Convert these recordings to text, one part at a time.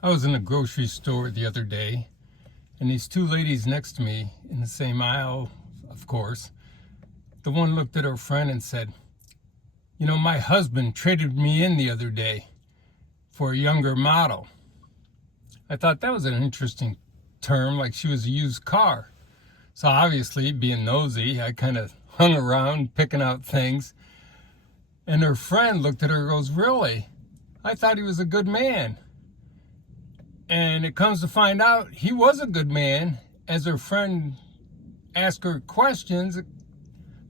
I was in a grocery store the other day, and these two ladies next to me in the same aisle, of course, the one looked at her friend and said, my husband traded me in the other day for a younger model. I thought that was an interesting term, like she was a used car. So obviously, being nosy, I kind of hung around picking out things. And her friend looked at her and goes, "Really? I thought he was a good man." And it comes to find out he was a good man. As her friend asked her questions, it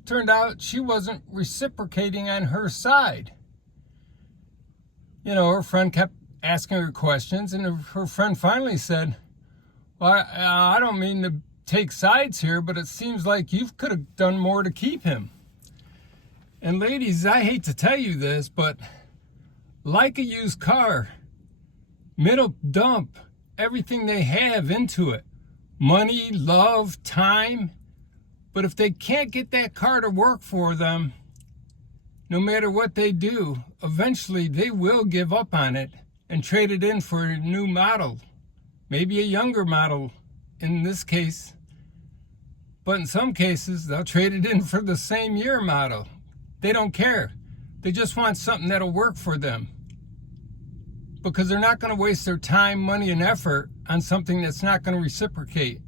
turned out she wasn't reciprocating on her side. Her friend kept asking her questions, and her friend finally said, "Well, I don't mean to take sides here, but it seems like you could have done more to keep him." And ladies, I hate to tell you this, but like a used car, men will dump everything they have into it. Money, love, time. But if they can't get that car to work for them, no matter what they do, eventually they will give up on it and trade it in for a new model. Maybe a younger model in this case. But in some cases, they'll trade it in for the same year model. They don't care. They just want something that'll work for them, because they're not going to waste their time, money, and effort on something that's not going to reciprocate.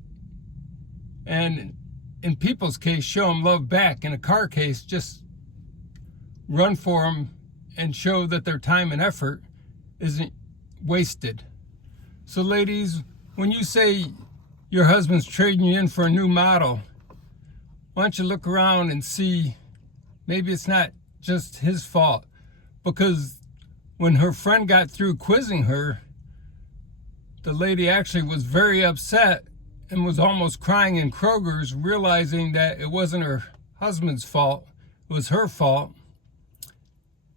And in people's case, show them love back. In a car case, just run for them and show that their time and effort isn't wasted. So ladies, when you say your husband's trading you in for a new model, why don't you look around and see maybe it's not just his fault? Because when her friend got through quizzing her, the lady actually was very upset and was almost crying in Kroger's, realizing that it wasn't her husband's fault, it was her fault.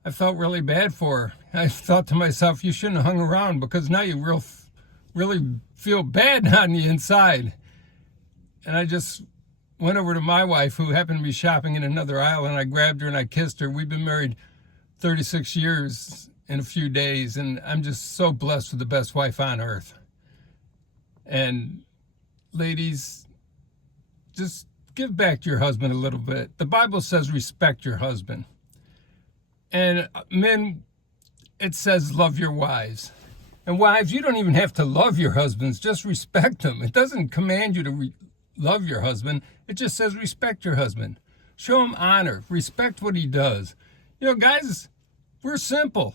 I felt really bad for her. I thought to myself, you shouldn't have hung around, because now you really feel bad on the inside. And I just went over to my wife, who happened to be shopping in another aisle, and I grabbed her and I kissed her. We've been married 36 years in a few days, and I'm just so blessed with the best wife on earth. And ladies, just give back to your husband a little bit. The Bible says respect your husband. And men, it says love your wives. And wives, you don't even have to love your husbands, just respect them. It doesn't command you to love your husband. It just says respect your husband. Show him honor. Respect what he does. Guys, we're simple.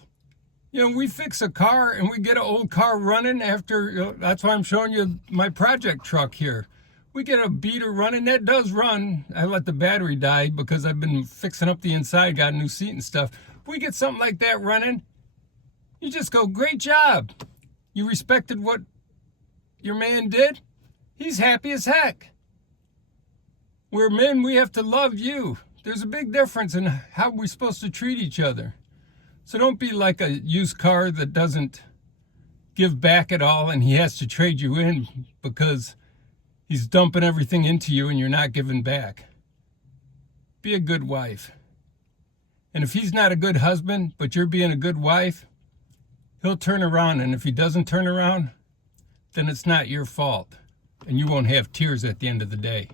We fix a car and we get an old car running after, that's why I'm showing you my project truck here. We get a beater running, that does run. I let the battery die because I've been fixing up the inside, got a new seat and stuff. If we get something like that running, you just go, great job. You respected what your man did. He's happy as heck. We're men, we have to love you. There's a big difference in how we're supposed to treat each other. So don't be like a used car that doesn't give back at all, and he has to trade you in because he's dumping everything into you and you're not giving back. Be a good wife. And if he's not a good husband, but you're being a good wife, he'll turn around. And if he doesn't turn around, then it's not your fault. And you won't have tears at the end of the day.